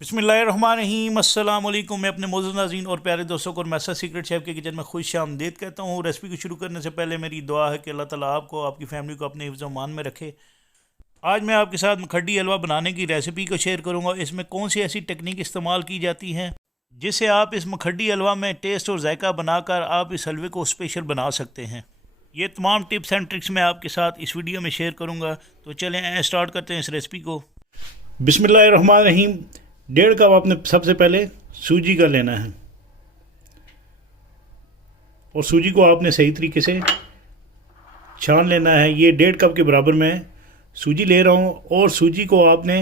बिस्मिल्लाहिर्रहमानिर्रहीम। अस्सलाम वालेकुम। मैं अपने मोअज़्ज़ज़ नाज़रीन और प्यारे दोस्तों को मैसा सीक्रेट शेफ़ के किचन में खुश आमदीद कहता हूँ। रेसिपी को शुरू करने से पहले मेरी दुआ है कि अल्लाह ताला आपको आपकी फैमिली को अपने हिफ्ज़ मान में रखे। आज मैं आपके साथ मखड्डी हलवा बनाने की रेसिपी को शेयर करूँगा। इसमें कौन सी ऐसी टेक्निक इस्तेमाल की जाती हैं जिससे आप इस मखड्डी हलवा में टेस्ट और जायका बनाकर आप इस हलवे को स्पेशल बना सकते हैं। ये तमाम टिप्स एंड ट्रिक्स मैं आपके साथ इस वीडियो में शेयर करूँगा। तो चलें स्टार्ट करते हैं इस रेसिपी को। बिस्मिल्लाहिर्रहमानिर्रहीम। 1.5 कप आपने सबसे पहले सूजी का लेना है और सूजी को आपने सही तरीके से छान लेना है। ये 1.5 कप के बराबर मैं सूजी ले रहा हूँ और सूजी को आपने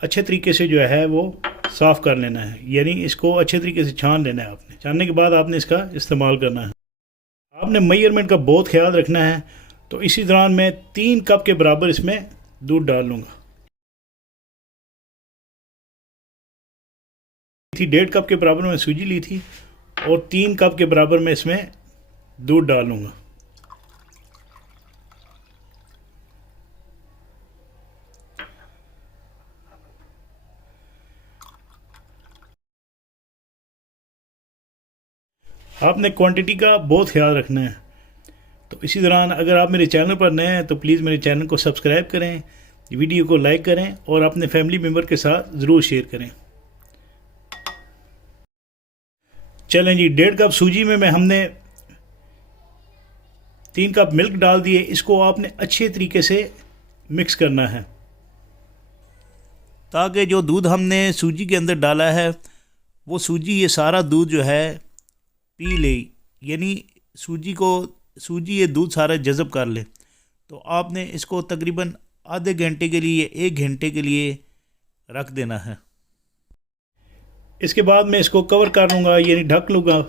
अच्छे तरीके से जो है वो साफ़ कर लेना है, यानी इसको अच्छे तरीके से छान लेना है। आपने छानने के बाद आपने इसका इस्तेमाल करना है। आपने मेजरमेंट का बहुत ख्याल रखना है। तो इसी दौरान मैं 3 कप के बराबर इसमें दूध डाल लूँगा। 1.5 कप के बराबर मैं सूजी ली थी और 3 कप के बराबर मैं इसमें दूध डालूंगा। आपने क्वांटिटी का बहुत ख्याल रखना है। तो इसी दौरान अगर आप मेरे चैनल पर नए हैं तो प्लीज़ मेरे चैनल को सब्सक्राइब करें, वीडियो को लाइक करें और अपने फैमिली मेम्बर के साथ ज़रूर शेयर करें। चलें जी, 1.5 कप सूजी में हमने 3 कप मिल्क डाल दिए। इसको आपने अच्छे तरीके से मिक्स करना है ताकि जो दूध हमने सूजी के अंदर डाला है वो सूजी ये सारा दूध जो है पी ले, यानी सूजी ये दूध सारा जज़ब कर ले। तो आपने इसको तकरीबन आधे घंटे के लिए 1 घंटे के लिए रख देना है। इसके बाद मैं इसको कवर कर लूँगा, यानी ढक लूँगा।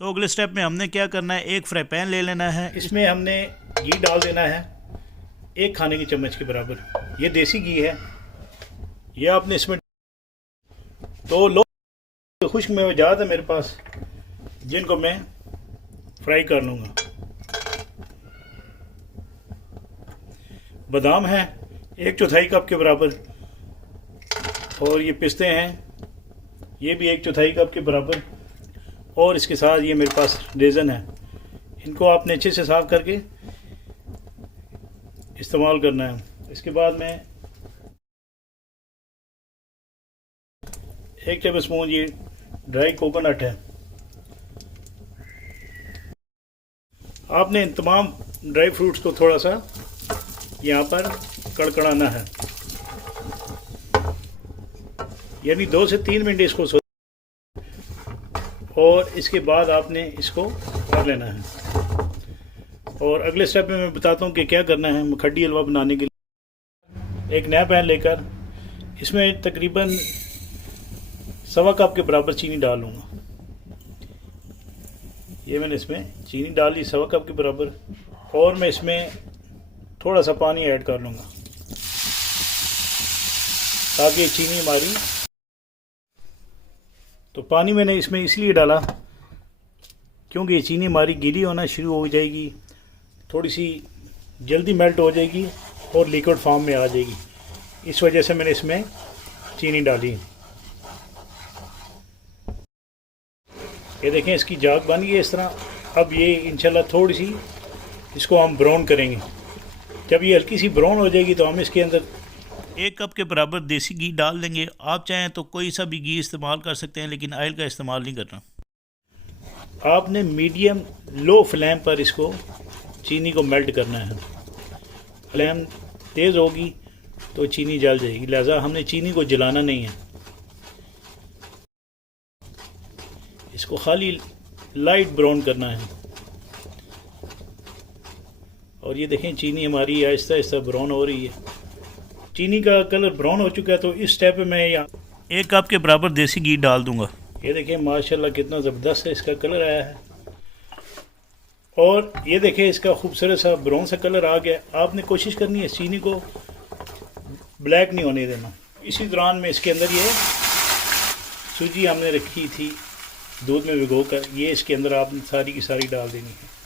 तो अगले स्टेप में हमने क्या करना है, एक फ्राई पैन ले लेना है। इसमें हमने घी डाल देना है 1 खाने की चम्मच के बराबर। ये देसी घी है, ये आपने इसमें तो लो खुश्क में वजात है मेरे पास, जिनको मैं फ्राई कर लूँगा। बादाम है 1/4 कप के बराबर और ये पिस्ते हैं, ये भी 1/4 कप के बराबर। और इसके साथ ये मेरे पास रेज़न है, इनको आपने अच्छे से साफ़ करके इस्तेमाल करना है। इसके बाद में 1 टेबल स्पून ये ड्राई कोकोनट है। आपने तमाम ड्राई फ्रूट्स को थोड़ा सा यहाँ पर कड़कड़ाना है, यानी 2 से 3 मिनट इसको और इसके बाद आपने इसको कर लेना है। और अगले स्टेप में मैं बताता हूँ कि क्या करना है। मखड्डी हलवा बनाने के लिए एक नया पैन लेकर इसमें तकरीबन 1.25 कप के बराबर चीनी डाल लूँगा। ये मैंने इसमें चीनी डाली 1.25 कप के बराबर और मैं इसमें थोड़ा सा पानी ऐड कर लूँगा ताकि ये चीनी हमारी, तो पानी मैंने इसमें इसलिए डाला क्योंकि ये चीनी हमारी गीली होना शुरू हो जाएगी, थोड़ी सी जल्दी मेल्ट हो जाएगी और लिक्विड फॉर्म में आ जाएगी। इस वजह से मैंने इसमें चीनी डाली। ये देखें इसकी जाग बन गई इस तरह। अब ये इंशाल्लाह थोड़ी सी इसको हम ब्राउन करेंगे। जब ये हल्की सी ब्राउन हो जाएगी तो हम इसके अंदर 1 कप के बराबर देसी घी डाल देंगे। आप चाहें तो कोई सा भी घी इस्तेमाल कर सकते हैं, लेकिन ऑयल का इस्तेमाल नहीं करना। आपने मीडियम लो फ्लेम पर इसको चीनी को मेल्ट करना है। फ्लेम तेज़ होगी तो चीनी जल जाएगी, लिहाजा हमने चीनी को जलाना नहीं है। इसको खाली लाइट ब्राउन करना है। और ये देखें चीनी हमारी आहिस्ता आहिस्ता ब्राउन हो रही है। चीनी का कलर ब्राउन हो चुका है। तो इस स्टेप पे मैं यहाँ 1 कप के बराबर देसी घी डाल दूंगा। ये देखें माशाल्लाह कितना ज़बरदस्त है इसका कलर आया है। और ये देखें इसका खूबसूरत सा ब्राउन सा कलर आ गया। आपने कोशिश करनी है चीनी को ब्लैक नहीं होने देना। इसी दौरान में इसके अंदर ये सूजी हमने रखी थी दूध में भिगो कर, ये इसके अंदर आपने सारी की सारी डाल देनी है।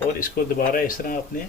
और इसको दोबारा इस तरह आपने